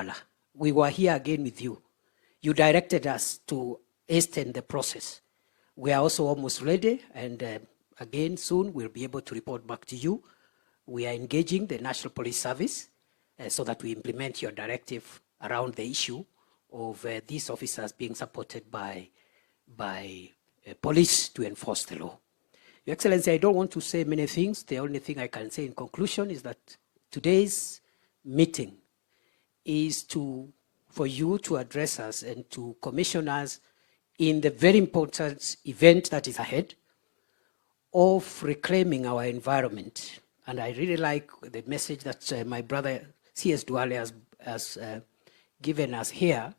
utawala. We were here again with you. You directed us to hasten the process. We are also almost ready, and again, soon we'll be able to report back to you. We are engaging the National Police Service so that we implement your directive around the issue of these officers being supported by police to enforce the law. Your Excellency, I don't want to say many things. The only thing I can say in conclusion is that today's meeting is for you to address us and to commission us in the very important event that is ahead of reclaiming our environment. And I really like the message that my brother C.S. Duale has given us here.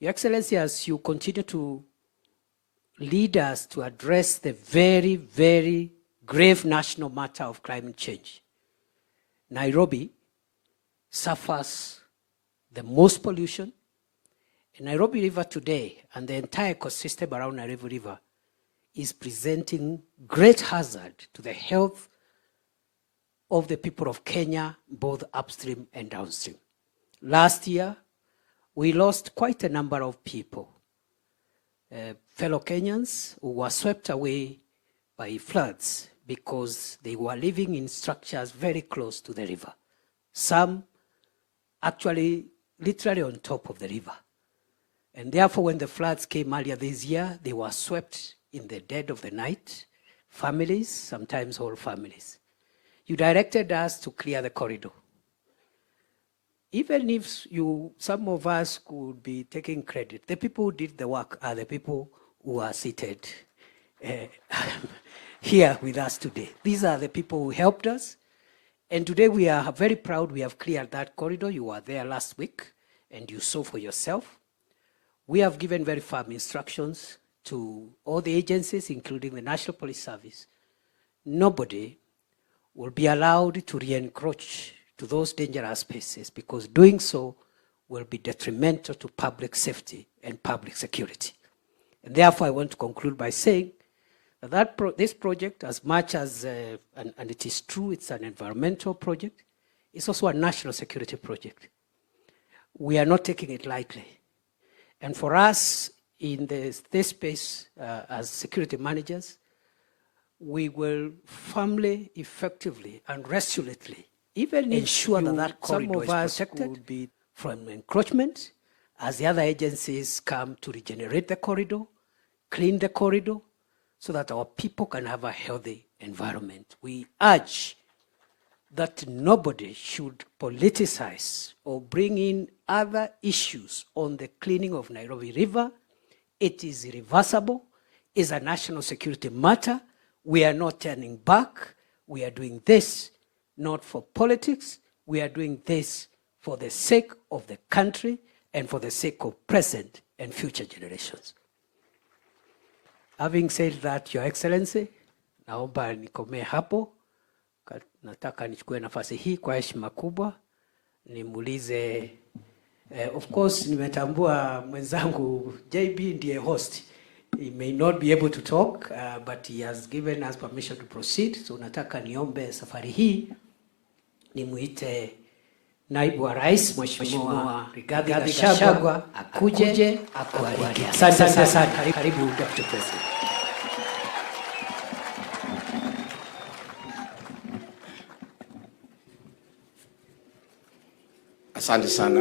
Your Excellency, as you continue to lead us to address the very, very grave national matter of climate change, Nairobi suffers the most pollution. The Nairobi River today and the entire ecosystem around Nairobi River is presenting great hazard to the health of the people of Kenya, both upstream and downstream. Last year, we lost quite a number of people, fellow Kenyans who were swept away by floods because they were living in structures very close to the river. Some actually literally on top of the river. And therefore, when the floods came earlier this year, they were swept in the dead of the night, families, sometimes whole families. You directed us to clear the corridor. Even if some of us could be taking credit, the people who did the work are the people who are seated here with us today. These are the people who helped us. And today we are very proud we have cleared that corridor. You were there last week and you saw for yourself. We have given very firm instructions to all the agencies, including the National Police Service. Nobody will be allowed to re-encroach to those dangerous spaces, because doing so will be detrimental to public safety and public security. And therefore, I want to conclude by saying that this project, as much as, and it is true, it's an environmental project, it's also a national security project. We are not taking it lightly. And for us, in this space, as security managers, we will firmly, effectively, and resolutely even ensure that corridor is protected from encroachment, as the other agencies come to regenerate the corridor, clean the corridor, so that our people can have a healthy environment. We urge that nobody should politicize or bring in other issues on the cleaning of Nairobi River. It is irreversible. It's a national security matter. We are not turning back. We are doing this not for politics. We are doing this for the sake of the country and for the sake of present and future generations. Having said that, Your Excellency, naomba nikomee hapo. Nataka nichukue nafasi hii kwa heshima kubwa nimuulize, of course nimetambua mwenzangu JB ndiye host. He may not be able to talk, but he has given us permission to proceed. So nataka niombe safari hii nimuite Naibu wa Rais Mheshimiwa Rigathi Gachagua akuje akualike. Asante sana. Karibu Deputy President. Asante sana.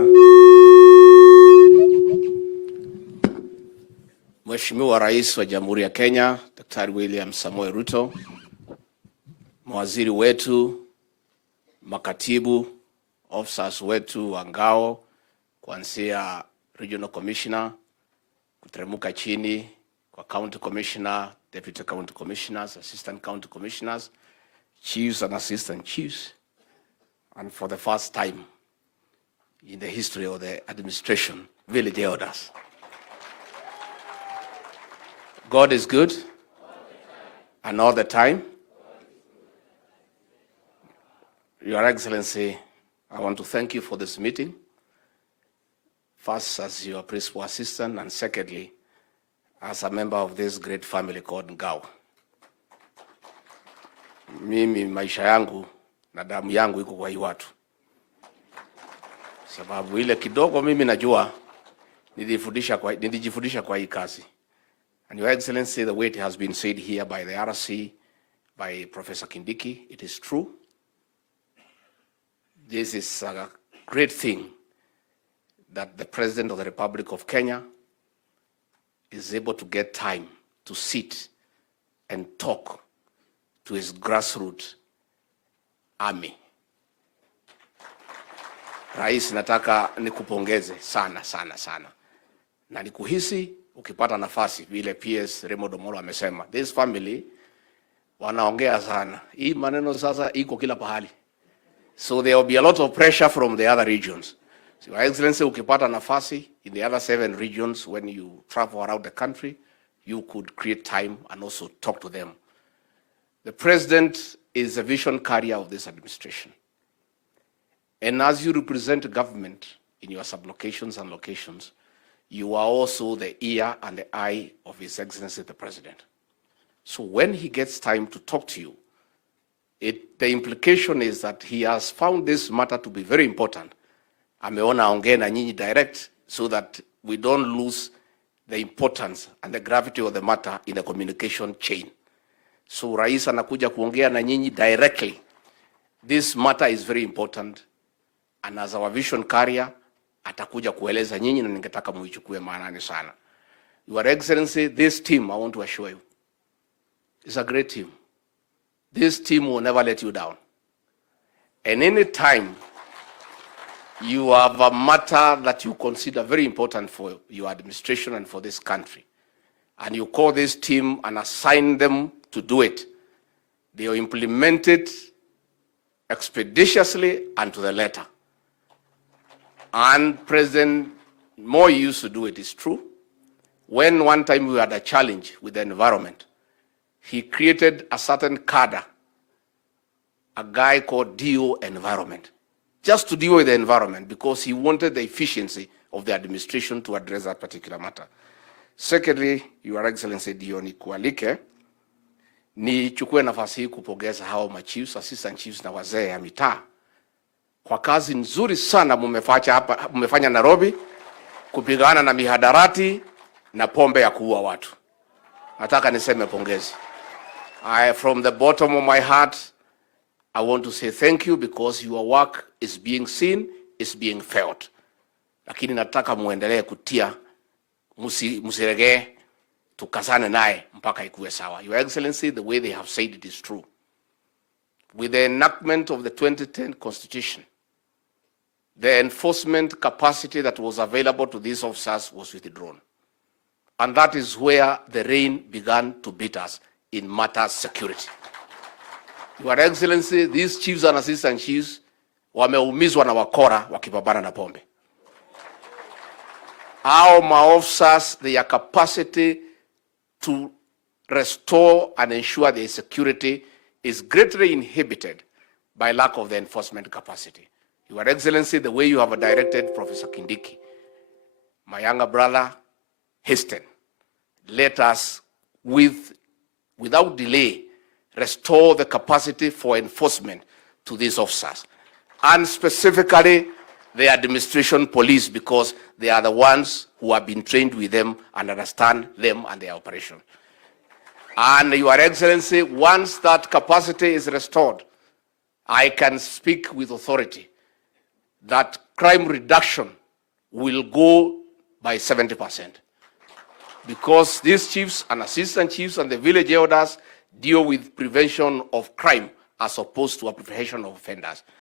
Mheshimiwa Rais wa Jamhuri ya Kenya, Daktari William Samoei Ruto, mawaziri wetu, makatibu, officers wetu wa ngao, kuanzia Regional Commissioner, kuteremka chini kwa County Commissioner, Deputy County Commissioners, Assistant County Commissioners, Chiefs and Assistant Chiefs, and for the first time in the history of the administration, village elders. God is good, and all the time. Your Excellency, I want to thank you for this meeting. First, as your principal assistant, and secondly, as a member of this great family called Ngao. Mimi maisha yangu na damu yangu iko kwa hii watu. sababu ile kidogo mimi najua nilijifundisha kwa hii kazi. And Your Excellency, the way it has been said here by the RC, by Professor Kindiki, it is true. This is a great thing that the President of the Republic of Kenya is able to get time to sit and talk to his grassroots army. Rais, nataka nikupongeze sana sana sana. Na nikuhisi ukipata nafasi vile PS Raymond Omolo amesema. This family wanaongea sana. Hii maneno sasa iko kila pahali. So there will be a lot of pressure from the other regions. So Your Excellency, ukipata nafasi in the other 7 regions, when you travel around the country, you could create time and also talk to them. The President is a vision carrier of this administration. And as you represent government in your sublocations and locations, you are also the ear and the eye of His Excellency the President. So when he gets time to talk to you, the implication is that he has found this matter to be very important. Ameona aongee na nyinyi direct so that we don't lose the importance and the gravity of the matter in the communication chain. So Rais anakuja kuongea na nyinyi directly. This matter is very important, and as our vision carrier, atakuja kueleza nyinyi na ningetaka muichukue maanani sana. Your Excellency, this team, I want to assure you, is a great team. This team will never let you down. And any time you have a matter that you consider very important for your administration and for this country, and you call this team and assign them to do it, they will implement it expeditiously and to the letter. And President Moi used to do it, it's true. When one time we had a challenge with the environment, he created a certain cadre, a guy called DO Environment, just to deal with the environment because he wanted the efficiency of the administration to address that particular matter. Secondly, Your Excellency, ndio nikualike nichukue nafasi hii kupongeza hao machiefs, assistant chiefs na wazee ya mitaa kwa kazi nzuri sana mmefanya Nairobi kupigana na mihadarati na pombe ya kuua watu. Nataka niseme pongezi. From the bottom of my heart, I want to say thank you because your work is being seen, is being felt. Lakini nataka muendelee kutia, musiregee, tukazane naye mpaka ikuwe sawa. Your Excellency, the way they have said it is true. With the enactment of the 2010 Constitution, the enforcement capacity that was available to these officers was withdrawn. And that is where the rain began to beat us in matters security. Your Excellency, these chiefs and assistant chiefs wameumizwa na wakora wakipambana na pombe. Our officers, their capacity to restore and ensure their security is greatly inhibited by lack of the enforcement capacity. Your Excellency, the way you have directed Professor Kindiki, my younger brother, hasten. Let us, without delay, restore the capacity for enforcement to these officers, and specifically the administration police, because they are the ones who have been trained with them and understand them and their operation. And Your Excellency, once that capacity is restored, I can speak with authority that crime reduction will go by 70%. Because these chiefs and assistant chiefs and the village elders deal with prevention of crime as opposed to apprehension of offenders.